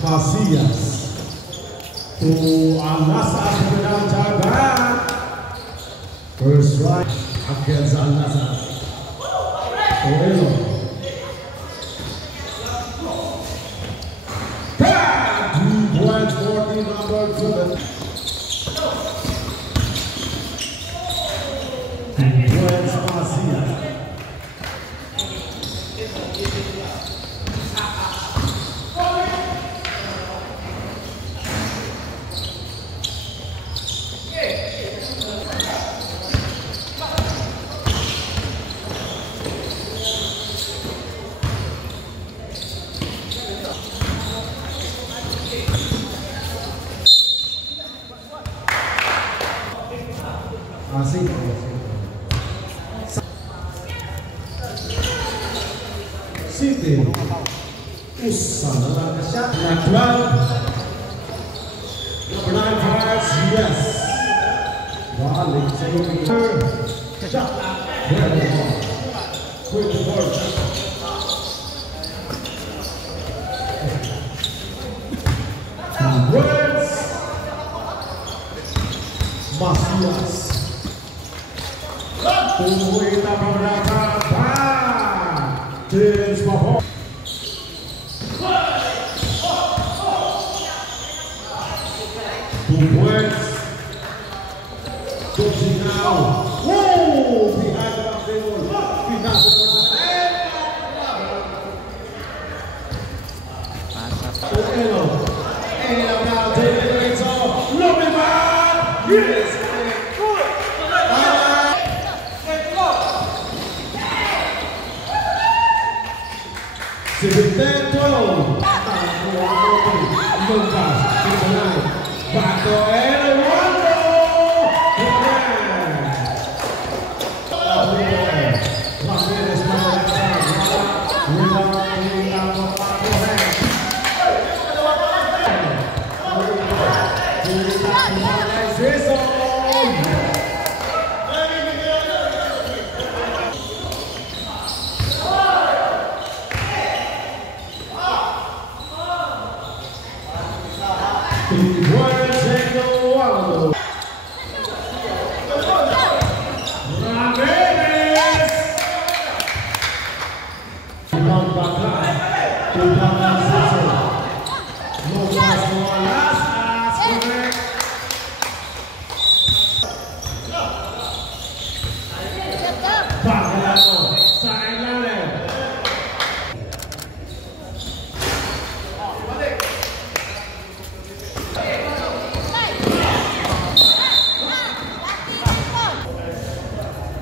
Macias to Al-Nassr dengan jabat. First strike against Al-Nassr. Coelho. 2 points for the number 7. 2 points Macias. Así City Usah shot number 12 number 9 fires yes Walik taking shot with the ball Words Macias Kita berangkat James Mahon 2 points Coaching now behind the back table behind the Coelho now taking it off lovely man yes Sebetento, Lucas, Bato Eduardo,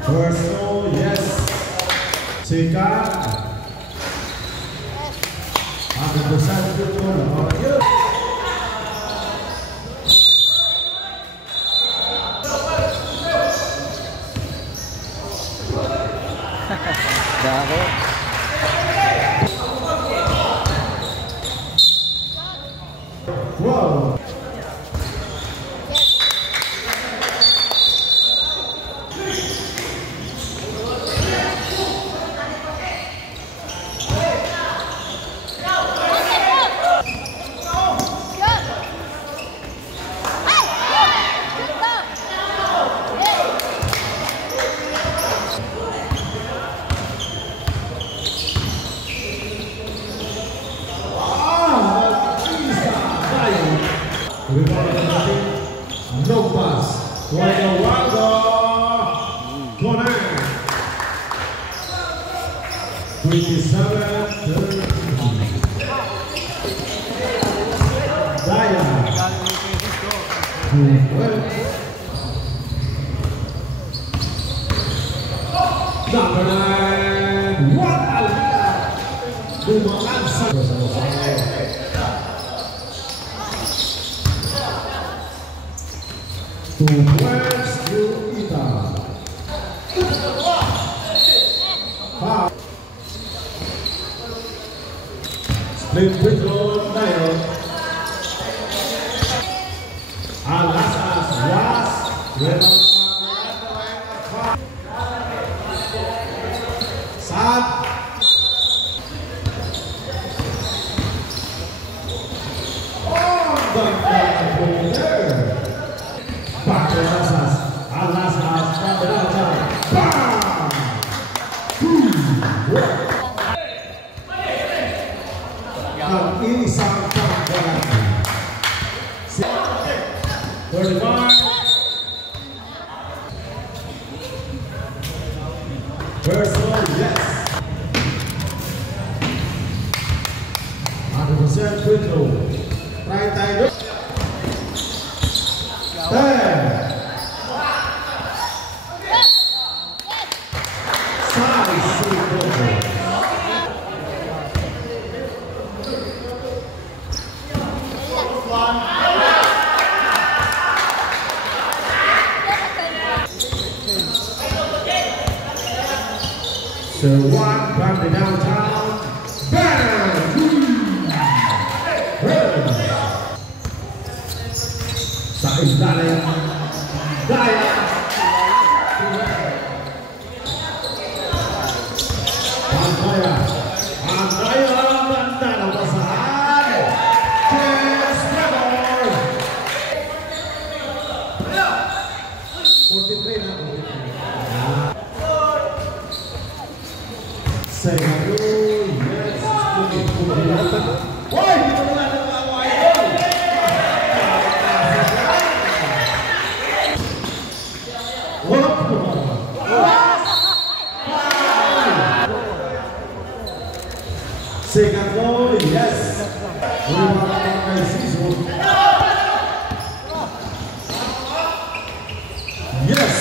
Personal, yes. Cika. Ada besar itu pun. Wow. No pass. Eduardo Conan. 27-30. Daya. Number 9. What Alvira. Bumangansa. 2 points to Ita. Foul. Flip with roll, dial. Alas as was. Sad. Ini sangat berat. 35. Personal, yes. 100% free throw. Right side. 10. Size free throw. So one from the downtown, bam! Said Daya, Andaya Bandana Basahan, James Trevor, 43 na. Say hello, yes, why? Second goal, yes. Yes.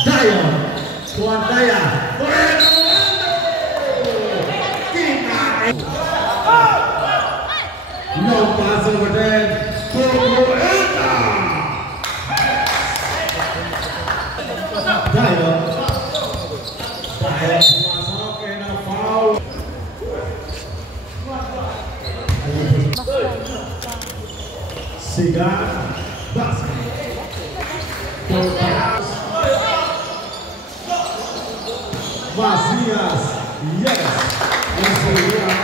Daya, Tuan Daya, no pass over there, Daya, masuk kena foul. Sigan, basket. Vazias, yes. Vazias.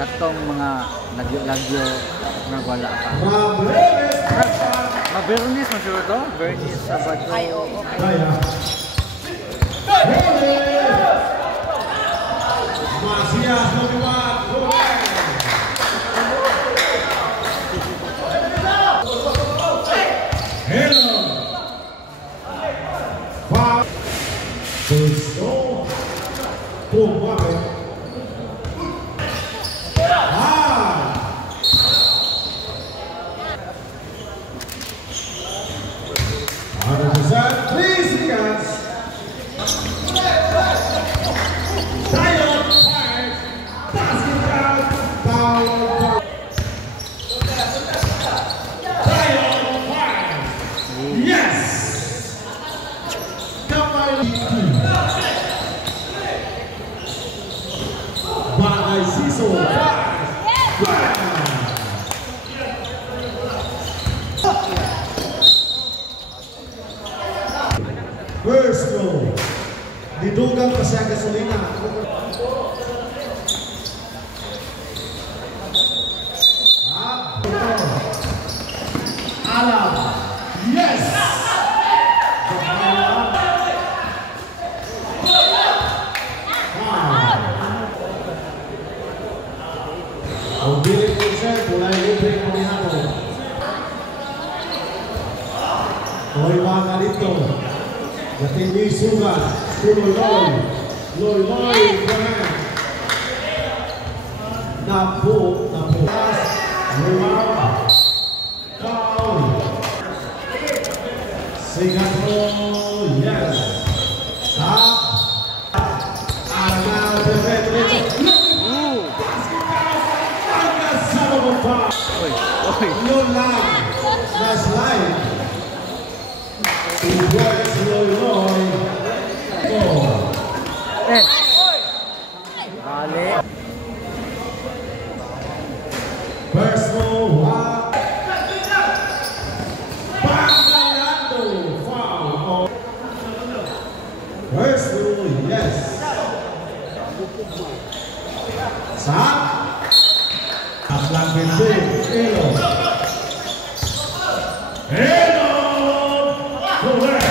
Itong mga lagyo na wala pa. Bernis masuro to? Bernis sa Bato. Ay, oo. Masias Motivat. Hello. Wow. Puso. Pumapit. Please, guys. Dial 5. Narciso. First goal. Didugang pa siya gasolina. Alam. Yes! Ang bilik po siya, mulai libre ko ni Hato. Loy mga dito. Dating ni Sugan. Loy. Loy. Napo. Loy mga. Down. Singapore. Yes. Stop. Arnal Perfect. Yun lang. Last line. Ubuhay si Loy. Bale. First move. Pangalando. Foul. First move. Yes. Saan? Atlang pintu. Elo. Correct.